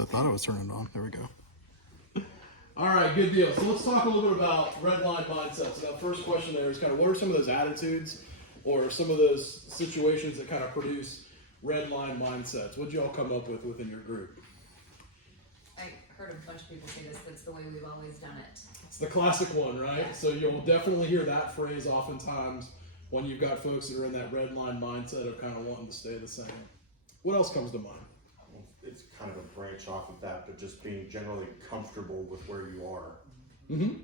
I thought I was turning it on. There we go. All right, good deal. So let's talk a little bit about red line mindsets. Now, first question there is kind of what are some of those attitudes or some of those situations that kind of produce red line mindsets? What did you all come up with within your group? I heard a bunch of people say this, that's the way we've always done it. It's the classic one, right? So you'll definitely hear that phrase oftentimes when you've got folks that are in that red line mindset of kind of wanting to stay the same. What else comes to mind? It's kind of a branch off of that, but just being generally comfortable with where you are. Mm-hmm.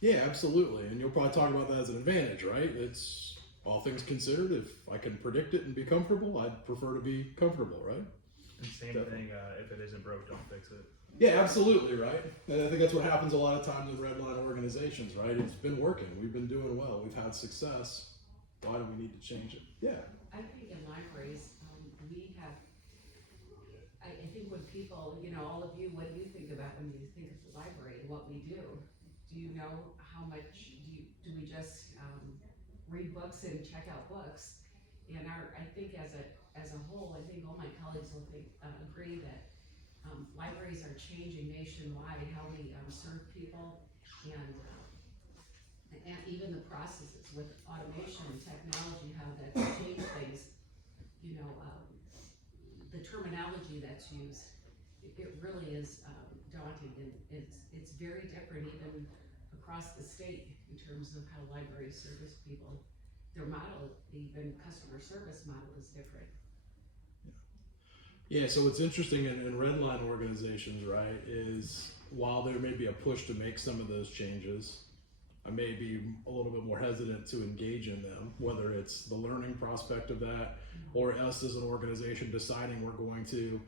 Yeah, absolutely. And you'll probably talk about that as an advantage, right? It's all things considered. If I can predict it and be comfortable, I'd prefer to be comfortable, right? And same thing, if it isn't broke, don't fix it. Yeah, absolutely, right? And I think that's what happens a lot of times in red line organizations, right? It's been working. We've been doing well. We've had success. Why do we need to change it? Yeah. I think in libraries, we have, I think when people, all of you, what do you think about when you think of the library and what we do? Do you know how much, do we just read books and check out books? And I think as a whole, I think all my colleagues will agree that libraries are changing nationwide, how we serve people, and even the processes with automation and technology, how that's changed things. The terminology that's used, it really is daunting, and it's very different even across the state in terms of how libraries service people. Their model, even customer service model, is different. Yeah, so what's interesting in red line organizations, right, is while there may be a push to make some of those changes, I may be a little bit more hesitant to engage in them, whether it's the learning prospect of that or us as an organization deciding we're going to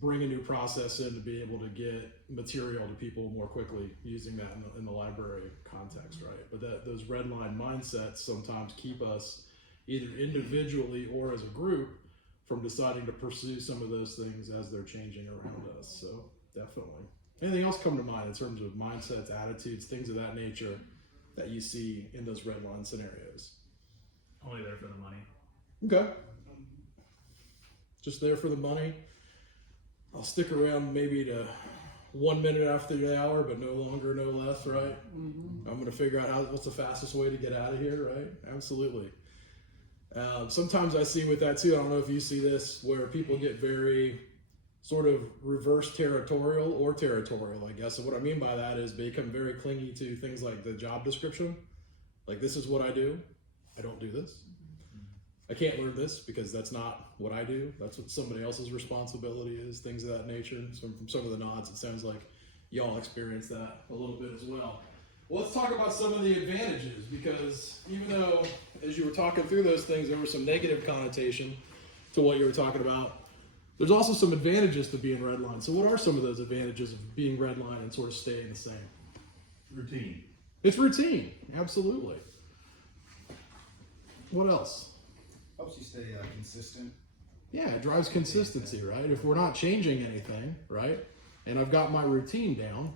bring a new process in to be able to get material to people more quickly using that in the library context, right? But those red line mindsets sometimes keep us either individually or as a group from deciding to pursue some of those things as they're changing around us. So definitely. Anything else come to mind in terms of mindsets, attitudes, things of that nature that you see in those red line scenarios? Only there for the money. Okay. Just there for the money. I'll stick around maybe to 1 minute after the hour, but no longer, no less, right? Mm-hmm. I'm going to figure out what's the fastest way to get out of here, right? Absolutely. Sometimes I see with that too, I don't know if you see this, where people get very sort of reverse territorial or territorial, I guess. And what I mean by that is they become very clingy to things like the job description. Like, this is what I do. I don't do this. I can't learn this because that's not what I do. That's what somebody else's responsibility is, things of that nature. So from some of the nods, it sounds like y'all experience that a little bit as well. Well, let's talk about some of the advantages, because even though, as you were talking through those things, there was some negative connotation to what you were talking about, there's also some advantages to being redline. So what are some of those advantages of being redline and sort of staying the same? Routine. It's routine, absolutely. What else? Helps you stay consistent. Yeah, it drives consistency, right? If we're not changing anything, right, and I've got my routine down,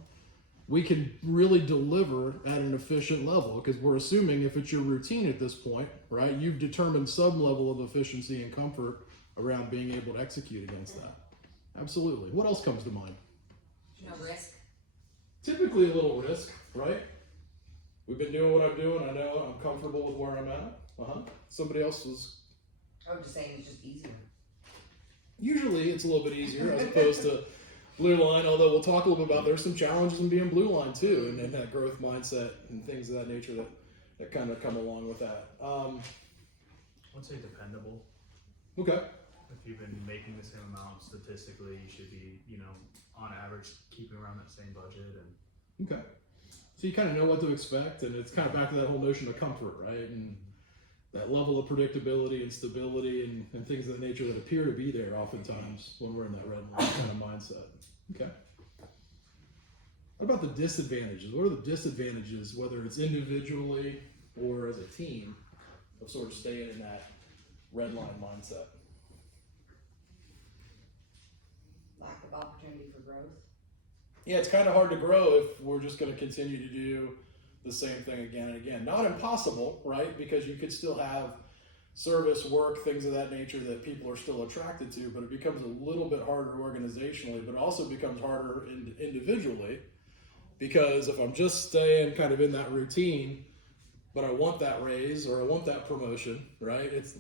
we can really deliver at an efficient level, because we're assuming if it's your routine at this point, right, you've determined some level of efficiency and comfort around being able to execute against that. Absolutely. What else comes to mind? No risk. Typically a little risk, right? We've been doing what I'm doing. I know I'm comfortable with where I'm at. Somebody else was... I was just saying it's just easier. Usually it's a little bit easier as opposed to blue line, although we'll talk a little bit about there's some challenges in being blue line too, and that growth mindset and things of that nature that kind of come along with that. I would say dependable. Okay. If you've been making the same amount statistically, you should be, on average, keeping around that same budget. And okay. So you kind of know what to expect, and it's kind of back to that whole notion of comfort, right? And that level of predictability and stability and things of that nature that appear to be there oftentimes when we're in that red line kind of mindset. Okay. What about the disadvantages? What are the disadvantages, whether it's individually or as a team, of sort of staying in that red line mindset? Lack of opportunity for growth. Yeah, it's kind of hard to grow if we're just going to continue to do the same thing again and again. Not impossible, right? Because you could still have service, work, things of that nature that people are still attracted to, but it becomes a little bit harder organizationally, but it also becomes harder individually, because if I'm just staying kind of in that routine, but I want that raise or I want that promotion, right? It's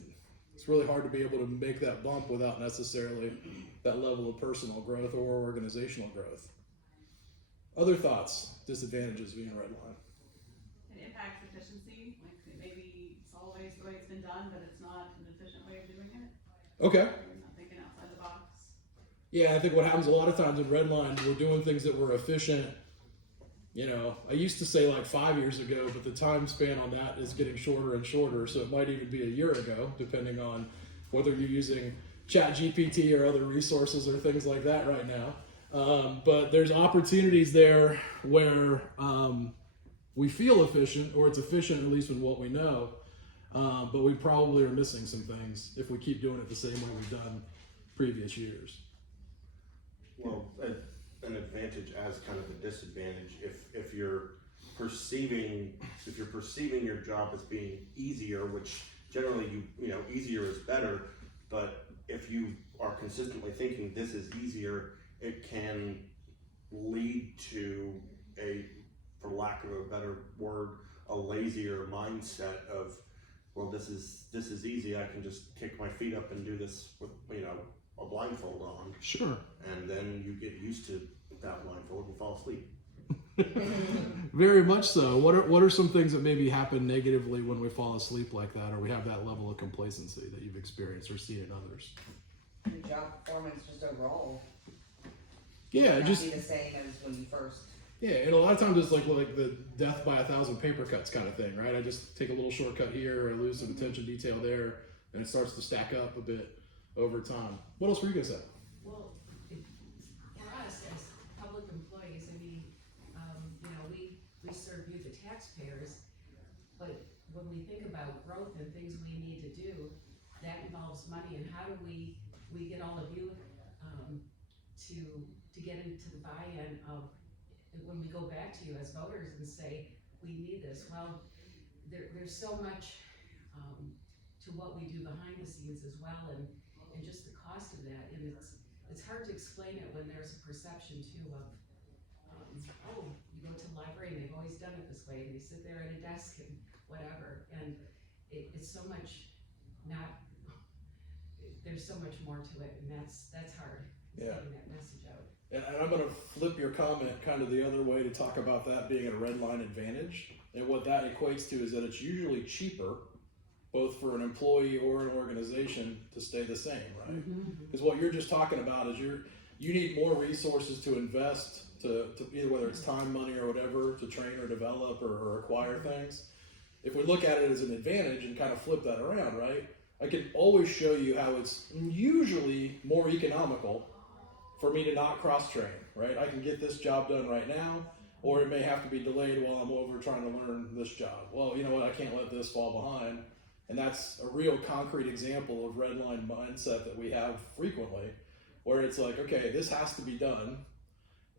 really hard to be able to make that bump without necessarily that level of personal growth or organizational growth. Other thoughts, disadvantages of being a red line? It impacts efficiency. Like maybe it's always the way it's been done, but it's not an efficient way of doing it. Okay. You're not thinking outside the box. Yeah, I think what happens a lot of times in red line, we're doing things that were efficient. You know, I used to say like 5 years ago, but the time span on that is getting shorter and shorter. So it might even be a year ago, depending on whether you're using ChatGPT or other resources or things like that right now. But there's opportunities there where we feel efficient, or it's efficient at least with what we know. But we probably are missing some things if we keep doing it the same way we've done previous years. Well, an advantage as kind of a disadvantage if you're perceiving your job as being easier, which generally you know easier is better, but if you are consistently thinking this is easier, it can lead to a, for lack of a better word, a lazier mindset of, well, this is easy, I can just kick my feet up and do this with, you know, a blindfold on. Sure. And then you get used to that blindfold and fall asleep. Very much so. What are some things that maybe happen negatively when we fall asleep like that, or we have that level of complacency that you've experienced or seen in others? Your job performance just overall. Yeah, Not just be the same as when you first. yeah, and a lot of times it's like the death by 1,000 paper cuts kind of thing, right? I just take a little shortcut here, I lose some attention detail there, and it starts to stack up a bit over time. What else were you gonna say? Well, for us as public employees, I mean, you know, we serve you, the taxpayers, but when we think about growth and things we need to do, that involves money, and how do we get all of you to get into the buy-in of when we go back to you as voters and say we need this? Well, there's so much to what we do behind the scenes as well, and just the cost of that, and it's hard to explain it when there's a perception too of oh, you go to the library and they've always done it this way, and they sit there at a desk and whatever, and it's so much not. There's so much more to it, and that's hard. Yeah. Getting that message out. And I'm going to flip your comment kind of the other way to talk about that being a red line advantage. And what that equates to is that it's usually cheaper, both for an employee or an organization, to stay the same, right? Because what you're just talking about is you need more resources to invest to either whether it's time, money, or whatever, to train or develop or acquire things. If we look at it as an advantage and kind of flip that around, right? I can always show you how it's usually more economical for me to not cross-train, right? I can get this job done right now, or it may have to be delayed while I'm over trying to learn this job. Well, you know what, I can't let this fall behind. And that's a real concrete example of red line mindset that we have frequently, where it's like, okay, this has to be done,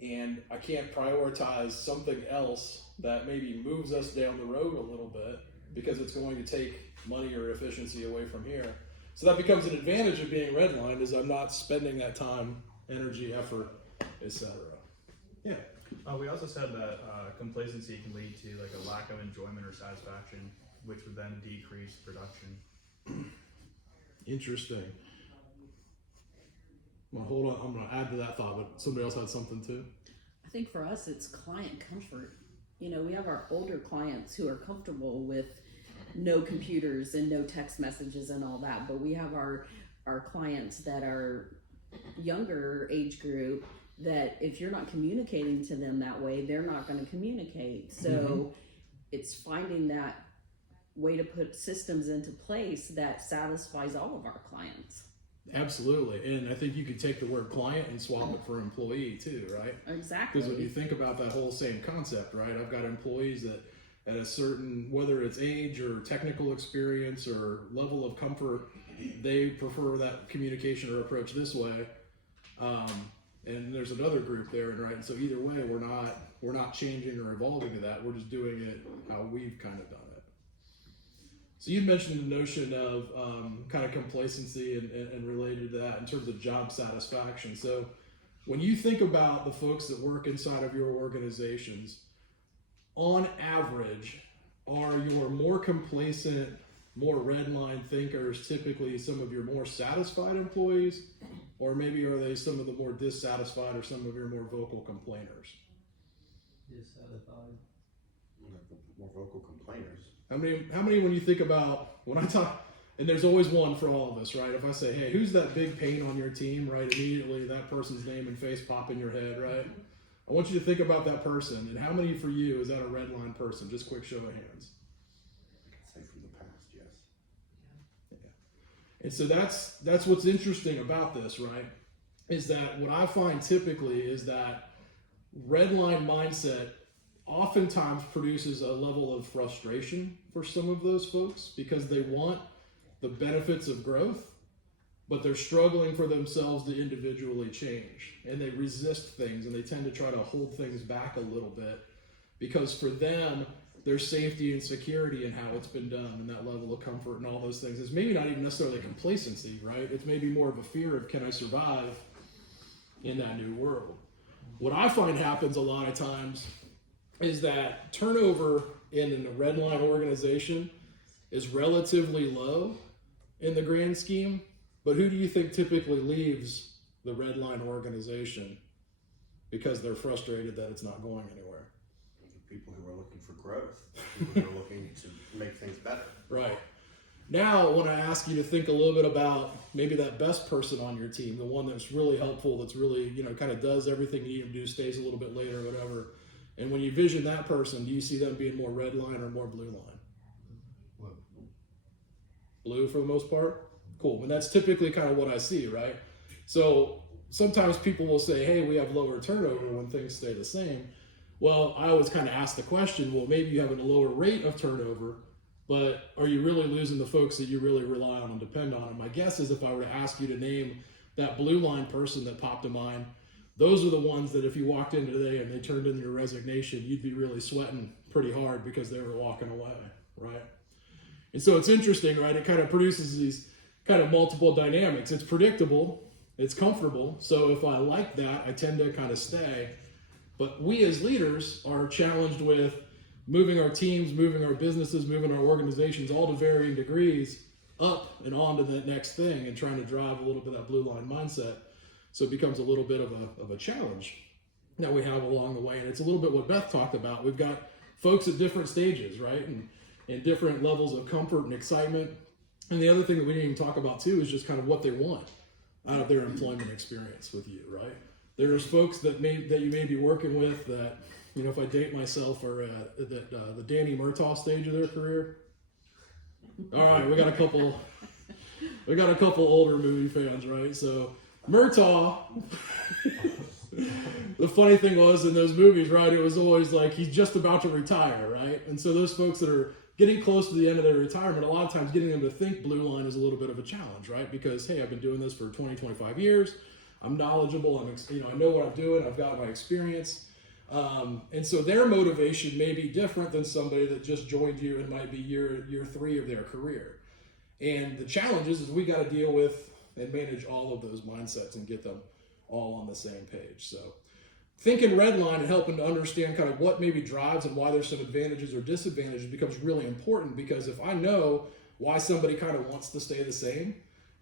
and I can't prioritize something else that maybe moves us down the road a little bit because it's going to take money or efficiency away from here. So that becomes an advantage of being redlined, is I'm not spending that time, energy, effort, etc. Yeah. We also said that complacency can lead to like a lack of enjoyment or satisfaction, which would then decrease production. Interesting. Well, hold on, I'm going to add to that thought, but somebody else had something too? I think for us, it's client comfort. You know, we have our older clients who are comfortable with no computers and no text messages and all that, but we have our clients that are younger age group that if you're not communicating to them that way, they're not going to communicate. So it's finding that way to put systems into place that satisfies all of our clients. Absolutely, and I think you could take the word client and swap it for employee too, right? Exactly. Because when you think about that whole same concept, right? I've got employees that at a certain, whether it's age or technical experience or level of comfort, they prefer that communication or approach this way. And there's another group there, right? So either way, we're not changing or evolving to that. We're just doing it how we've kind of done it. So you mentioned the notion of kind of complacency and related to that in terms of job satisfaction. So when you think about the folks that work inside of your organizations, on average, are your more complacent, more red line thinkers typically some of your more satisfied employees, or maybe are they some of the more dissatisfied or some of your more vocal complainers? Dissatisfied. More vocal complainers. How many when you think about, when I talk, and there's always one for all of us, right? If I say, hey, who's that big pain on your team, right? Immediately that person's name and face pop in your head, right? I want you to think about that person, and how many for you is that a red line person? Just quick show of hands. I can say from the past, yes. And so that's what's interesting about this, right? Is that what I find typically is that red line mindset oftentimes produces a level of frustration for some of those folks because they want the benefits of growth, but they're struggling for themselves to individually change, and they resist things, and they tend to try to hold things back a little bit because for them, their safety and security and how it's been done and that level of comfort and all those things is maybe not even necessarily complacency, right? It's maybe more of a fear of, can I survive in that new world? What I find happens a lot of times is that turnover in a red line organization is relatively low in the grand scheme, but who do you think typically leaves the red line organization because they're frustrated that it's not going anywhere? People who are looking for growth, people who are looking to make things better. Right. Now, when I ask you to think a little bit about maybe that best person on your team, the one that's really helpful, that's really, kind of does everything you need to do, stays a little bit later, whatever. And when you vision that person, do you see them being more red line or more blue line? Blue for the most part? Cool. And that's typically kind of what I see, right? So sometimes people will say, hey, we have lower turnover when things stay the same. Well, I always kind of ask the question, well, maybe you have a lower rate of turnover, but are you really losing the folks that you really rely on and depend on? And my guess is if I were to ask you to name that blue line person that popped to mind, those are the ones that if you walked in today and they turned in your resignation, you'd be really sweating pretty hard because they were walking away, right? And so it's interesting, right? It kind of produces these kind of multiple dynamics. It's predictable, it's comfortable. So if I like that, I tend to kind of stay. But we as leaders are challenged with moving our teams, moving our businesses, moving our organizations all to varying degrees up and on to the next thing and trying to drive a little bit of that blue line mindset. So it becomes a little bit of a challenge that we have along the way. And it's a little bit what Beth talked about. We've got folks at different stages, right? And different levels of comfort and excitement. And the other thing that we didn't even talk about too is just kind of what they want out of their employment experience with you, right? There's folks that you may be working with that, if I date myself, are at the Danny Murtaugh stage of their career. All right, we got a couple older movie fans, right? So Murtaugh, the funny thing was in those movies, right, it was always like he's just about to retire, right? And so those folks that are getting close to the end of their retirement, a lot of times getting them to think blue line is a little bit of a challenge, right? Because, hey, I've been doing this for 20, 25 years. I'm knowledgeable. I know what I'm doing. I've got my experience. And so their motivation may be different than somebody that just joined you and might be year 3 of their career. And the challenge is we got to deal with and manage all of those mindsets and get them all on the same page. So thinking red line and helping to understand kind of what maybe drives and why there's some advantages or disadvantages becomes really important, because if I know why somebody kind of wants to stay the same,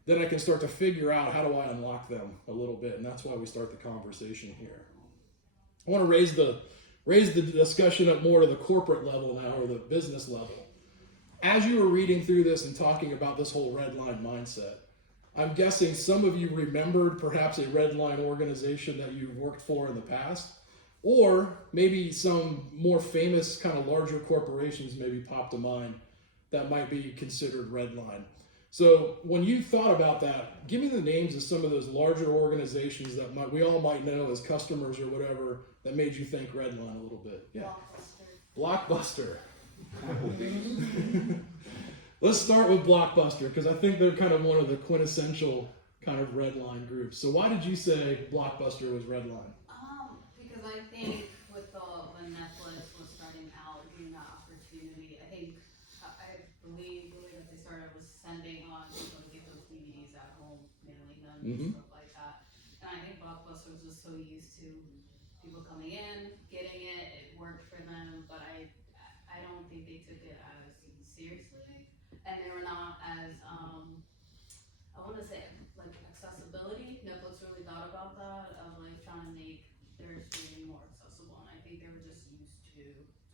then I can start to figure out how do I unlock them a little bit. And that's why we start the conversation here. I want to raise the discussion up more to the corporate level now, or the business level. As you were reading through this and talking about this whole red line mindset, I'm guessing some of you remembered perhaps a red line organization that you've worked for in the past, or maybe some more famous kind of larger corporations maybe popped to mind that might be considered red line. So when you thought about that, give me the names of some of those larger organizations that we all might know as customers or whatever that made you think red line a little bit. Yeah. Blockbuster. Let's start with Blockbuster, because I think they're kind of one of the quintessential kind of red line groups. So why did you say Blockbuster was red line? Because I think when Netflix was starting out, getting that opportunity, I believe Mhm. and stuff like that. And I think Blockbuster was just so used to people coming in, getting it, it worked for them, but I don't think they took it as seriously, and they were not as, I wanna say, like, accessibility. Netflix really thought about that, of like trying to make their streaming more accessible, and I think they were just used to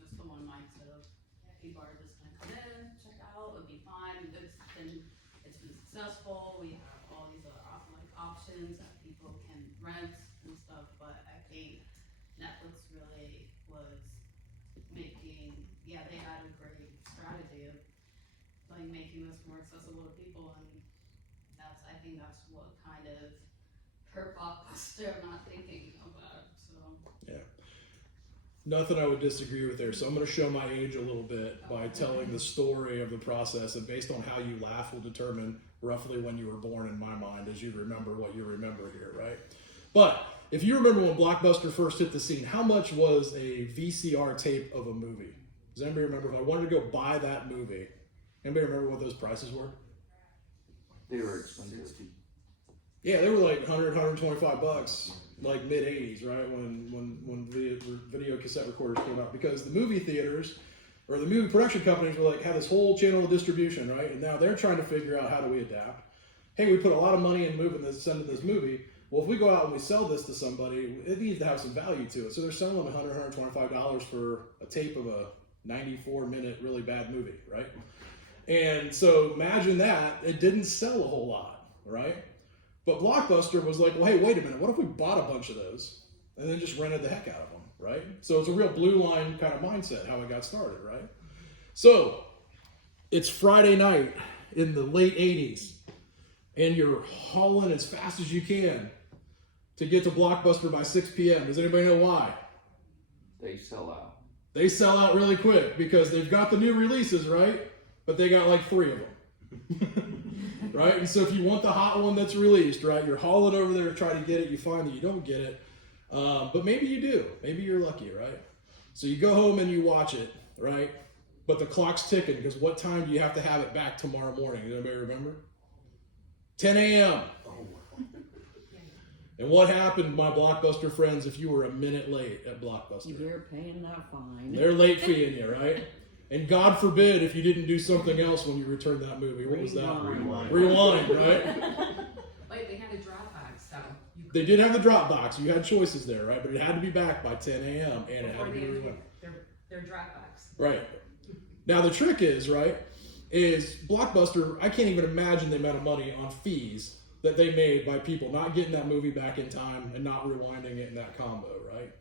just the one mindset of people are just gonna come in, check out, it'll be fine, it's been successful, we have all these other options that people can rent and stuff, but I think Netflix really was making, yeah, they had a great strategy of like making this more accessible to people, and I think that's what kind of hurt Blockbuster not thinking about, so. Nothing I would disagree with there. So I'm going to show my age a little bit by telling the story of the process, and based on how you laugh will determine roughly when you were born in my mind, as you remember what you remember here, right? But if you remember when Blockbuster first hit the scene, how much was a VCR tape of a movie? Does anybody remember? If I wanted to go buy that movie, anybody remember what those prices were? They were expensive. Yeah, they were like 100, 125 bucks, like mid 80s, right? When video cassette recorders came out, because the movie theaters or the movie production companies were like, had this whole channel of distribution, right? And now they're trying to figure out, how do we adapt? Hey, we put a lot of money in sending this movie. Well, if we go out and we sell this to somebody, it needs to have some value to it. So they're selling them $100, $125 for a tape of a 94-minute really bad movie, right? And so imagine that, it didn't sell a whole lot, right? But Blockbuster was like, well, hey, wait a minute, what if we bought a bunch of those and then just rented the heck out of them, right? So it's a real blue line kind of mindset, how it got started, right? So it's Friday night in the late 80s, and you're hauling as fast as you can to get to Blockbuster by 6 p.m. Does anybody know why? They sell out. They sell out really quick because they've got the new releases, right? But they got like 3 of them. Right? And so if you want the hot one that's released, right, you're hauling over there to try to get it, you find that you don't get it. But maybe you do. Maybe you're lucky, right? So you go home and you watch it, right? But the clock's ticking, because what time do you have to have it back tomorrow morning? Does anybody remember? 10 a.m. And what happened, my Blockbuster friends, if you were a minute late at Blockbuster? You're paying that fine. They're late feeing you, right? And God forbid if you didn't do something else when you returned that movie. What was that? Rewind, right? Wait, they had a Dropbox, so. They did have the Dropbox. You had choices there, right? But it had to be back by 10 a.m. and it had to be rewind. Their Dropbox. Right. Now the trick is, right, is Blockbuster, I can't even imagine the amount of money on fees that they made by people not getting that movie back in time and not rewinding it in that combo, right?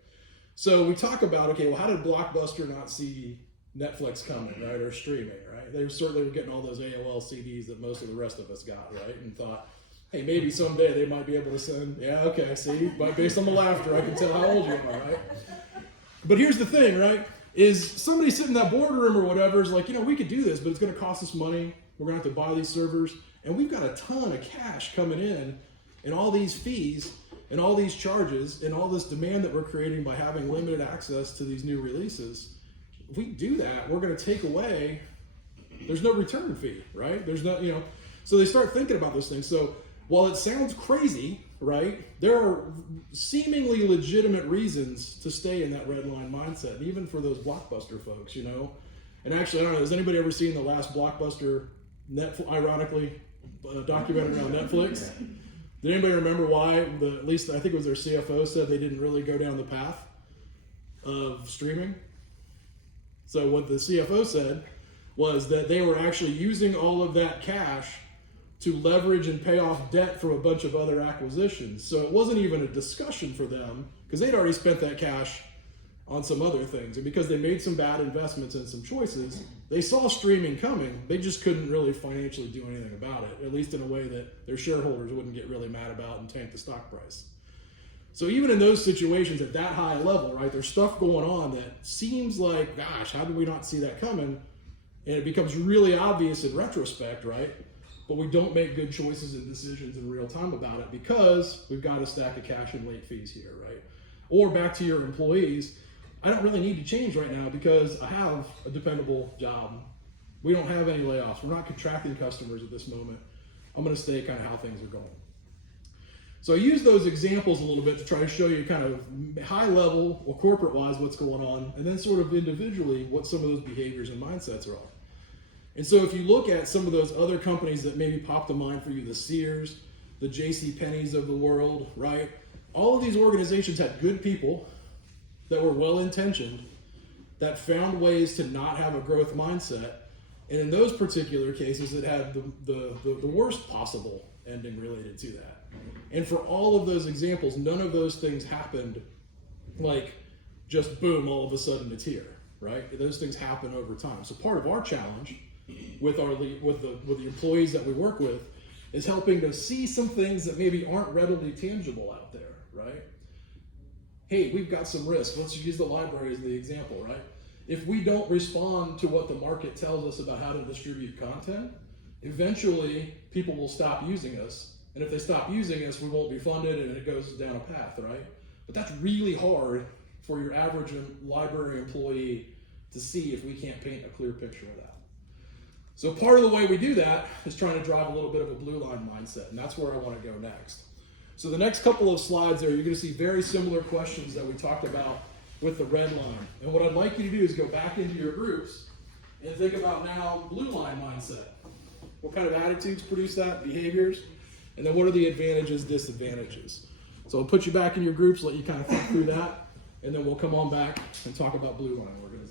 So we talk about, okay, well, how did Blockbuster not see Netflix coming, right, or streaming, right? They certainly were getting all those AOL CDs that most of the rest of us got, right, and thought, hey, maybe someday they might be able to send, yeah, okay, see, but based on the laughter, I can tell how old you are, right? But here's the thing, right, is somebody sitting in that boardroom or whatever is like, you know, we could do this, but it's going to cost us money. We're going to have to buy these servers, and we've got a ton of cash coming in, and all these fees, and all these charges, and all this demand that we're creating by having limited access to these new releases. If we do that, we're going to take away, there's no return fee, right? There's no, you know, so they start thinking about those things. So while it sounds crazy, right, there are seemingly legitimate reasons to stay in that red line mindset, and even for those Blockbuster folks, you know. And actually, I don't know, has anybody ever seen the last Blockbuster, ironically, documentary on Netflix? Did anybody remember why, at least I think it was their CFO said they didn't really go down the path of streaming? So what the CFO said was that they were actually using all of that cash to leverage and pay off debt from a bunch of other acquisitions. So it wasn't even a discussion for them, because they'd already spent that cash on some other things. And because they made some bad investments and some choices, they saw streaming coming. They just couldn't really financially do anything about it, at least in a way that their shareholders wouldn't get really mad about and tank the stock price. So even in those situations at that high level, right, there's stuff going on that seems like, gosh, how did we not see that coming? And it becomes really obvious in retrospect, right? But we don't make good choices and decisions in real time about it because we've got a stack of cash and late fees here, right? Or back to your employees, I don't really need to change right now because I have a dependable job. We don't have any layoffs. We're not contracting customers at this moment. I'm going to stay kind of how things are going. So I use those examples a little bit to try to show you kind of high level or corporate wise what's going on, and then sort of individually what some of those behaviors and mindsets are. And so if you look at some of those other companies that maybe pop to mind for you, the Sears, the JCPenney's of the world, right? All of these organizations had good people that were well intentioned, that found ways to not have a growth mindset. And in those particular cases, it had the worst possible ending related to that. And for all of those examples, none of those things happened like just boom, all of a sudden it's here, right? Those things happen over time. So part of our challenge with the employees that we work with is helping to see some things that maybe aren't readily tangible out there, right? Hey, we've got some risk. Let's use the library as the example, right? If we don't respond to what the market tells us about how to distribute content, eventually people will stop using us. And if they stop using us, we won't be funded and it goes down a path, right? But that's really hard for your average library employee to see if we can't paint a clear picture of that. So part of the way we do that is trying to drive a little bit of a blue line mindset, and that's where I want to go next. So the next couple of slides there, you're going to see very similar questions that we talked about with the red line. And what I'd like you to do is go back into your groups and think about now blue line mindset. What kind of attitudes produce that, behaviors, and then what are the advantages, disadvantages? So I'll put you back in your groups, let you kind of think through that, and then we'll come on back and talk about blue line organization.